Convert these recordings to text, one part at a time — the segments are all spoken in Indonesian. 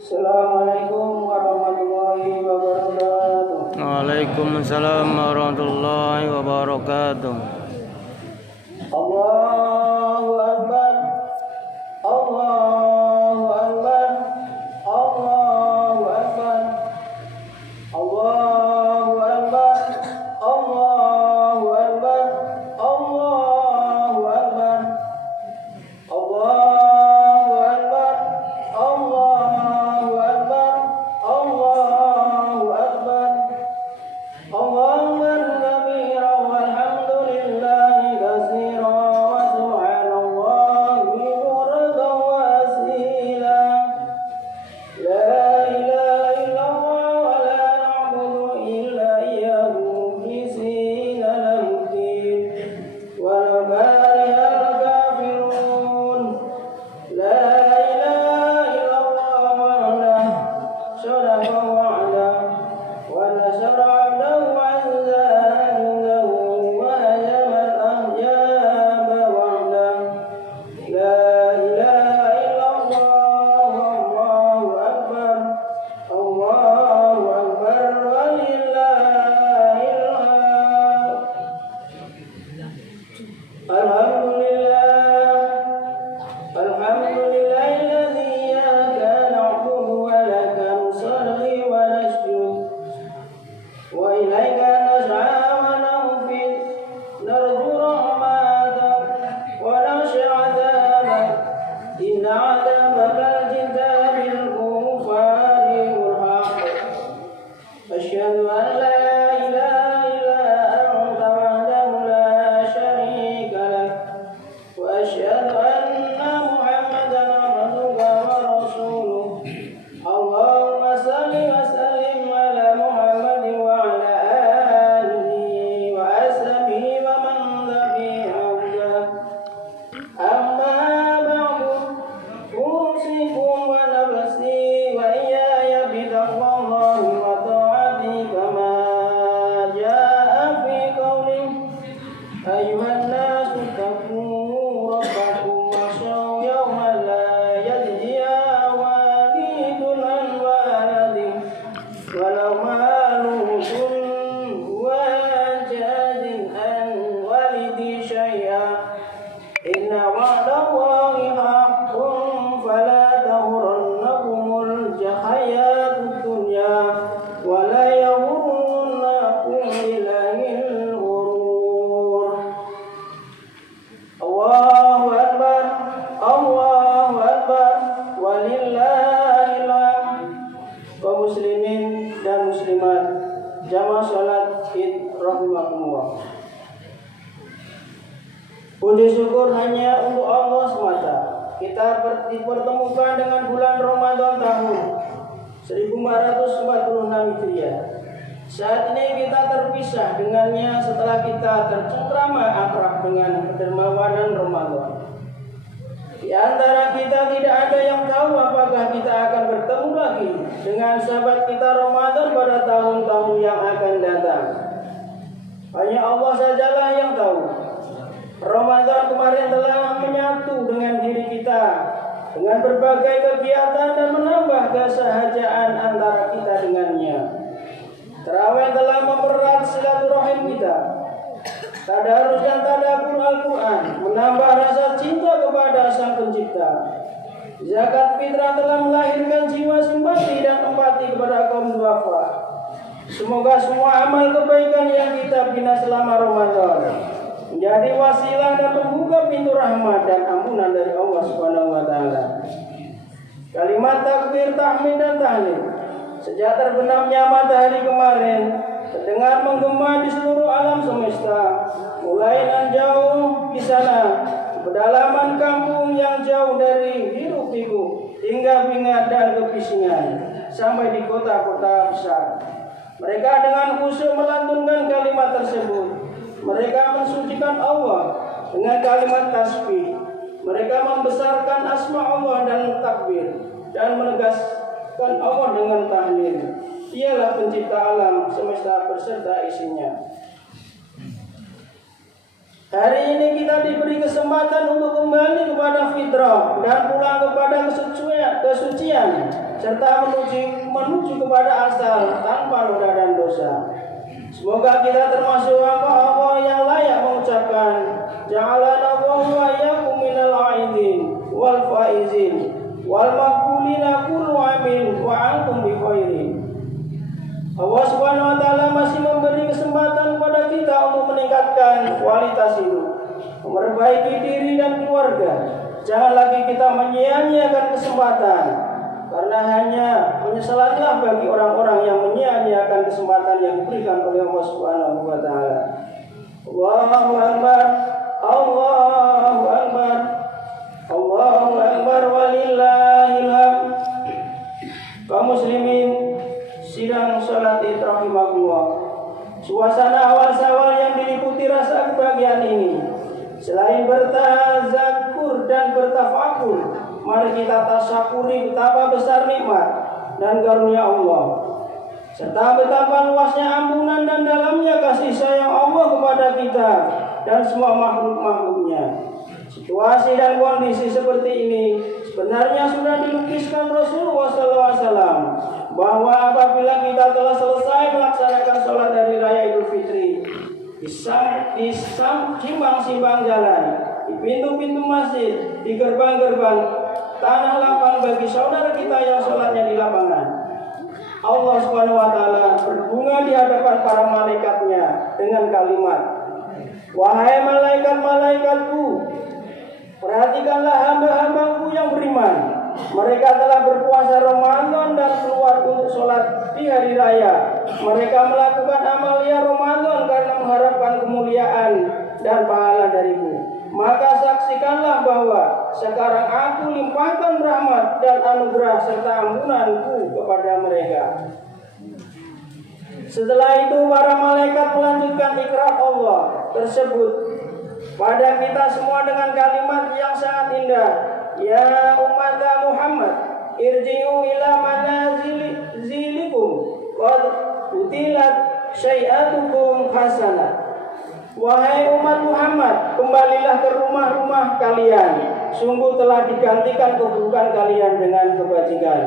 Assalamualaikum warahmatullahi wabarakatuh. Waalaikumsalam warahmatullahi wabarakatuh. Allahu Akbar. Allahu Akbar. Allahu Akbar. Allahu Akbar. Allahu Akbar. Allahu Akbar. Allahu Akbar. Allahu Akbar. Allahu Akbar. Allahu kabira walhamdulillahi katsira wa subhanallahi bukratan wa asila. La ilaha illallah wa la na'budu illa iyyahu mukhlisina lahu-d-din walau karihal kafirun. La ilaha illallah wahdahu syaraka wa'dah wa nasara 'abdahu 'azza annahu wa hajamal ahjaba wa'dah. La ilaha illallah wallahu akbar. Allahu akbar walillahil hamd. Alhamdulillah. Alhamdulillahilladzi iyyaka na'budu wa laka nusalli wa nasjud wa ilaika nas'a wa nahfid narju rahmatak wa nakhsha 'adzabak inna 'adzabaka al-jiddabil kufaril haq. Asyhadu an la ilaha illa anta wahdahu la syarika lak wa asyhadu anna Muhammadan 'abduka wa rasuluh. Allahumma shalli wa sallim ala Muhammad wa ala alihi wa ashabihi wa man tabi'ahum. Amma ba'du, usikum wa nafsi wa iyaya bitaqwallahi wa ta'ati kama jaa'a fi qawlihi ayyuhan nasu taqu rabbakum wakhshaw yawman la yajziya walidun an waladihi walau maluhum wa jazin an walidi syai'a. Inna wa'dallahi haqqun fala taghurrannakumul hayatud dunya wa la yaghurrannakum billahil ghurur. Allahu akbar. Allahu akbar walillahil hamd. Kaum muslimin dan muslimat, jamaah salat Id rahimakumullah. Puji syukur hanya untuk Allah semata. Kita dipertemukan dengan bulan Ramadan tahun 1446 Hijriah. Saat ini kita terpisah dengannya setelah kita tercengkrama akrab dengan kedermawanan Ramadan. Di antara kita tidak ada yang tahu apakah kita akan bertemu lagi dengan sahabat kita Ramadan pada tahun-tahun yang akan datang. Hanya Allah sajalah yang tahu. Ramadan kemarin telah menyatu dengan diri kita dengan berbagai kegiatan dan menambah kesahajaan antara kita dengannya. Tarawih telah mempererat silaturahim kita. Tadarus dan tadabbur Al-Quran menambah rasa cinta kepada Sang Pencipta. Zakat fitrah telah melahirkan jiwa simpati dan empati kepada kaum duafa. Semoga semua amal kebaikan yang kita bina selama Ramadan menjadi wasilah dan membuka pintu rahmat dan ampunan dari Allah Subhanahu wa taala. Kalimat takbir, tahmid dan tahlil sejak terbenamnya matahari kemarin terdengar menggema di seluruh alam semesta, mulai nan jauh di sana, pedalaman kampung yang jauh dari hiruk-pikuk hingga Bingat dan Kepisingan sampai di kota-kota besar. Mereka dengan khusyuk melantunkan kalimat tersebut. Mereka mensucikan menyucikan Allah dengan kalimat tasbih. Mereka membesarkan asma Allah dan takbir dan menegaskan Allah dengan tahlil. Dialah pencipta alam semesta beserta isinya. Hari ini kita diberi kesempatan untuk kembali kepada fitrah dan pulang kepada kesucian serta menuju kepada asal tanpa noda dan dosa. Semoga kita termasuk hamba-hamba yang layak mengucapkan ja'alana Allahu wa iyyakum minal aidin wal faizin wal maqbulina kullu amin wa antum bi khairin. Allah Subhanahu wa taala masih memberi kesempatan kepada kita untuk meningkatkan kualitas hidup, memperbaiki diri dan keluarga. Jangan lagi kita menyia-nyiakan kesempatan, karena hanya penyesalanlah bagi orang-orang yang menyia-nyiakan kesempatan yang diberikan oleh Allah Subhanahu wa taala. Allahu akbar, Allahu akbar, Allahu akbar walillahil hamd. Kaum muslimin sidang salat Id rahimahullah. Suasana awal Syawal yang diliputi rasa kebahagiaan ini, selain bertazakur dan bertafakur, mari kita tasyakuri betapa besar nikmat dan karunia Allah, serta betapa luasnya ampunan dan dalamnya kasih sayang Allah kepada kita dan semua makhluk-makhluknya. Situasi dan kondisi seperti ini sebenarnya sudah dilukiskan Rasulullah SAW, bahwa apabila kita telah selesai melaksanakan sholat dari raya Idul Fitri di simpang-simpang jalan, di pintu-pintu masjid, di gerbang-gerbang, tanah lapang bagi saudara kita yang sholatnya di lapangan, Allah Subhanahu wa taala berbunga di hadapan para malaikatnya dengan kalimat, wahai malaikat-malaikatku, perhatikanlah hamba-hambaku yang beriman. Mereka telah berpuasa Ramadan dan keluar untuk sholat di hari raya. Mereka melakukan amalia Ramadan karena mengharapkan kemuliaan dan pahala darimu. Maka saksikanlah bahwa sekarang aku limpahkan rahmat dan anugerah serta ampunanku kepada mereka. Setelah itu para malaikat melanjutkan ikrar Allah tersebut pada kita semua dengan kalimat yang sangat indah. Ya umat Muhammad, irji'u ila manazilikum qad utilat syai'atukum hasanah. Wahai umat Muhammad, kembalilah ke rumah-rumah kalian. Sungguh telah digantikan keburukan kalian dengan kebajikan.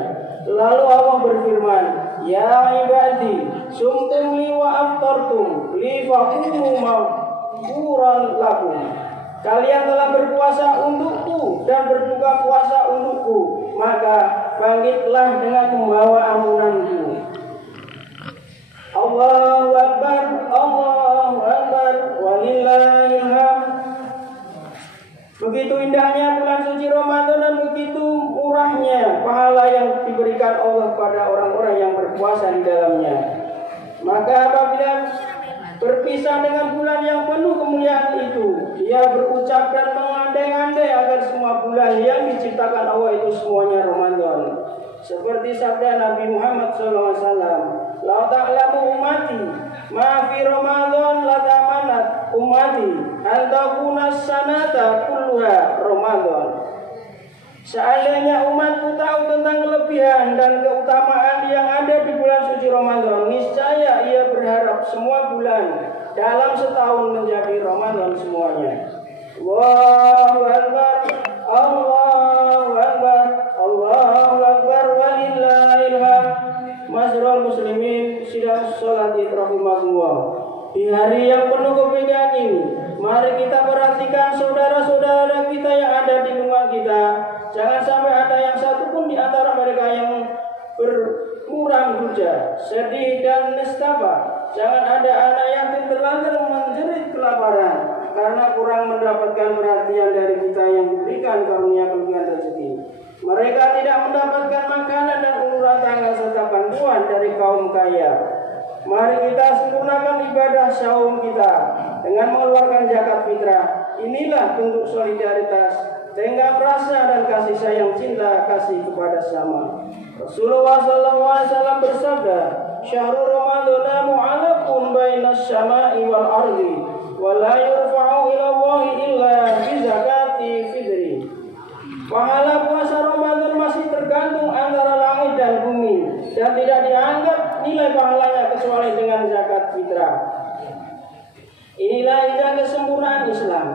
Lalu Allah berfirman, ya ibadi, sumtum li wa aftartum li faqumu maghfuran lakum. Kalian telah berpuasa untukku dan berbuka puasa untukku, maka bangkitlah dengan membawa ampunanku. Allahu akbar, Allahu akbar, walillahil hamd. Begitu indahnya bulan suci Ramadan dan begitu murahnya pahala yang diberikan Allah pada orang-orang yang berpuasa di dalamnya. Maka apabila berpisah dengan bulan yang penuh kemuliaan itu, dia berucap dan mengandai-andai agar semua bulan yang diciptakan Allah itu semuanya Ramadan. Seperti sabda Nabi Muhammad SAW, "La ta'lamu ummati ma fi Ramadan la tamanat ummati an takuna sanata kulluha Ramadan." Seandainya umatku tahu tentang kelebihan dan keutamaan yang ada di bulan suci Ramadan, niscaya ia berharap semua bulan dalam setahun menjadi Ramadan semuanya. Allahu Akbar, Allahu Akbar, Allahu Akbar, walillahil hamd. Masyarul muslimin, sidang salat rahimahullah. Di hari yang penuh kebahagiaan ini, mari kita perhatikan saudara-saudara kita yang ada di rumah kita. Jangan sampai ada yang satu pun di antara mereka yang berkurang hujan, sedih dan nestapa. Jangan ada anak yatim terlantar menjerit kelaparan karena kurang mendapatkan perhatian dari kita yang diberikan karunia kelebihan rezeki. Mereka tidak mendapatkan makanan dan uluran tangan serta bantuan dari kaum kaya. Mari kita sempurnakan ibadah saum kita dengan mengeluarkan zakat fitrah. Inilah bentuk solidaritas, tenggang rasa dan kasih sayang cinta kasih kepada sesama. Rasulullah SAW bersabda, syahrul ramadhan mu'allaqun bainas sama'i wal ardi wa la yurfa'u ila Allahi illa bi zakati fitri. Pahala puasa Ramadan masih tergantung antara langit dan bumi dan tidak dianggap nilai pahalanya kecuali dengan zakat fitrah. Inilah indah kesempurnaan Islam.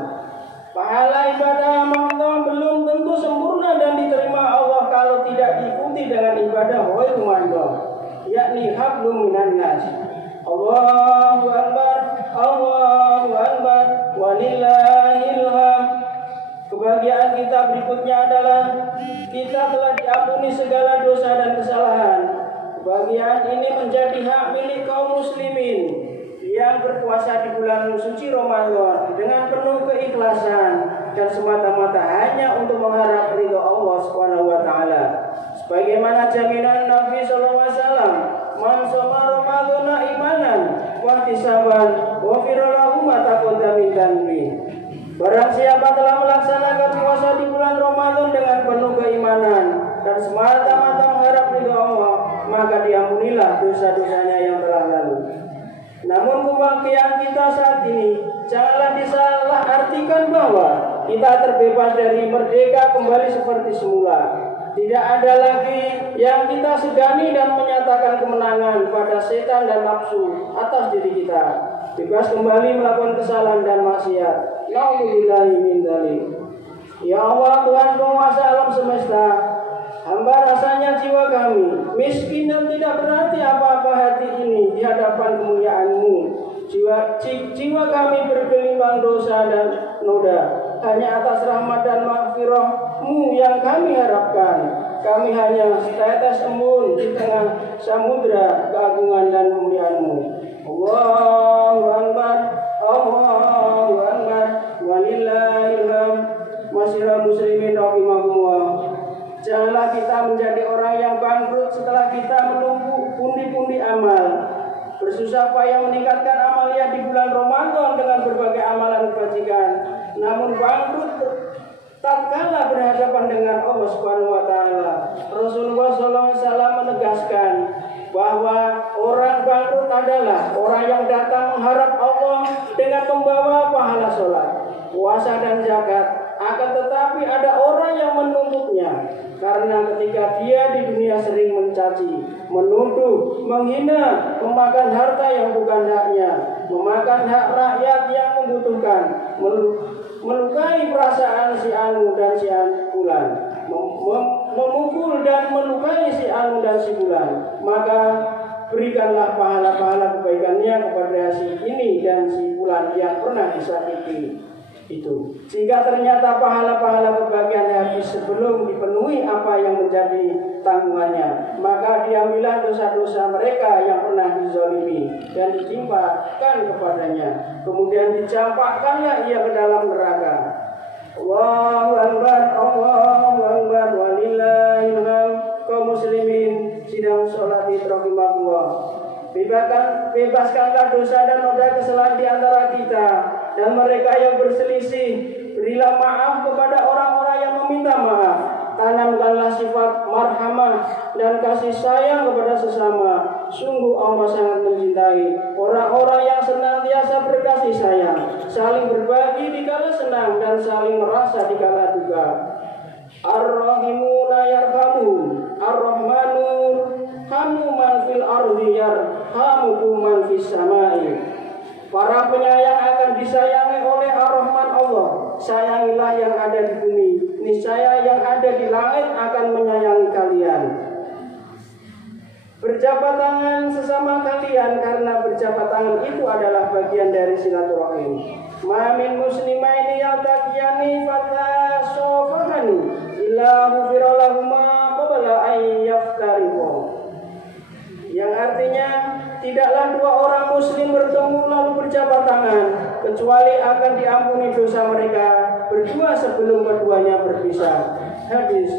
Pahala ibadah Ramadan belum tentu sempurna dan diterima Allah kalau tidak diikuti dengan ibadah ghairul Ramadan, yakni hablum minan nas. Allahu Akbar, walillahil hamd. Kebahagiaan kita berikutnya adalah kita telah diampuni segala dosa dan kesalahan. Kebahagiaan ini menjadi hak milik kaum muslimin yang berpuasa di bulan suci Ramadan dengan penuh keikhlasan dan semata-mata hanya untuk mengharap ridho Allah Subhanahu wa taala. Sebagaimana jaminan Nabi sallallahu alaihi wasallam, "Man shoma Ramadhana imanan wa ihtisaban, ghufira lahu ma taqaddama min dhanbi." Barang siapa telah melaksanakan puasa di bulan Ramadan dengan penuh keimanan dan semata-mata mengharap ridho Allah, maka diampunilah dosa-dosanya yang telah lalu. Namun kebahagiaan kita saat ini janganlah disalahartikan bahwa kita terbebas dari merdeka kembali seperti semula. Tidak ada lagi yang kita segani dan menyatakan kemenangan pada setan dan nafsu atas diri kita. Bebas kembali melakukan kesalahan dan maksiat. Na'udzubillahi min dzalik. Ya Allah, Tuhan penguasa alam semesta, hamba rasanya jiwa kami miskin dan tidak berarti apa-apa hati ini di hadapan kemuliaan-Mu. Jiwa kami bergelimbang dosa dan noda. Hanya atas rahmat dan maghfirah-Mu yang kami harapkan. Kami hanya setetes embun di tengah samudra keagungan dan kemuliaan-Mu. Allahu Akbar, walillahil hamd. Masyarakat muslimin rahimakumullah. Janganlah kita menjadi orang yang bangkrut setelah kita menumpuk pundi-pundi amal. Bersusah payah meningkatkan amaliyah di bulan Ramadan dengan berbagai amalan kebajikan, namun bangkrut tatkala berhadapan dengan Allah Subhanahu wa taala. Rasulullah sallallahu alaihi wasallam menegaskan bahwa orang bangkrut adalah orang yang datang mengharap Allah dengan membawa pahala sholat, puasa dan zakat. Akan tetapi ada orang yang menuntutnya karena ketika dia di dunia sering mencaci, menuduh, menghina, memakan harta yang bukan haknya, memakan hak rakyat yang membutuhkan, melukai perasaan si anu dan si fulan, memukul dan melukai si anu dan si fulan, maka berikanlah pahala-pahala kebaikannya kepada si ini dan si fulan yang pernah disakiti itu, sehingga ternyata pahala-pahala kebahagiaan habis sebelum dipenuhi apa yang menjadi tanggungannya. Maka diambillah dosa-dosa mereka yang pernah dizalimi dan ditimpakan kepadanya, kemudian dicampakkannya ia ke dalam neraka. Allahu Akbar, walillahil hamd. Kaum muslimin sidang sholat rahimakumullah. Bebaskanlah dosa dan noda kesalahan di antara kita dan mereka yang berselisih. Berilah maaf kepada orang-orang yang meminta maaf. Tanamkanlah sifat marhamah dan kasih sayang kepada sesama. Sungguh Allah sangat mencintai orang-orang yang senantiasa berkasih sayang, saling berbagi dikala senang dan saling merasa dikala duka. Ar-Rahimuna yarhamun, Ar-Rahmanur hamu man fil ardi yarhamukum man fis samai. Para penyayang akan disayangi oleh Ar-Rahman Allah. Sayangilah yang ada di bumi, niscaya yang ada di langit akan menyayangi kalian. Berjabat tangan sesama kalian, karena berjabat tangan itu adalah bagian dari silaturahim. Ma min muslimaini yaltaqiyani fatasofahani illa ghufira lahuma qabla an yaftariqu. Yang artinya, tidaklah dua orang muslim bertemu lalu berjabat tangan kecuali akan diampuni dosa mereka berdua sebelum keduanya berpisah. Hadis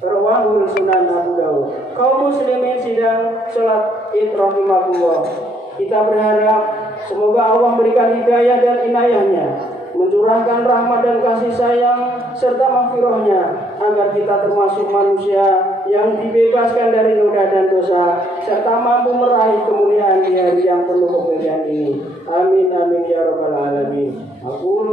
Rawahul Sunan Abu Dawud. Kaum muslimin sidang salat Id rahimakumullah. Kita berharap semoga Allah memberikan hidayah dan inayahnya mencurahkan rahmat dan kasih sayang serta maghfirahnya, agar kita termasuk manusia yang dibebaskan dari noda dan dosa, serta mampu meraih kemuliaan di hari yang penuh kemuliaan ini. Amin amin ya rabbal alamin. Aku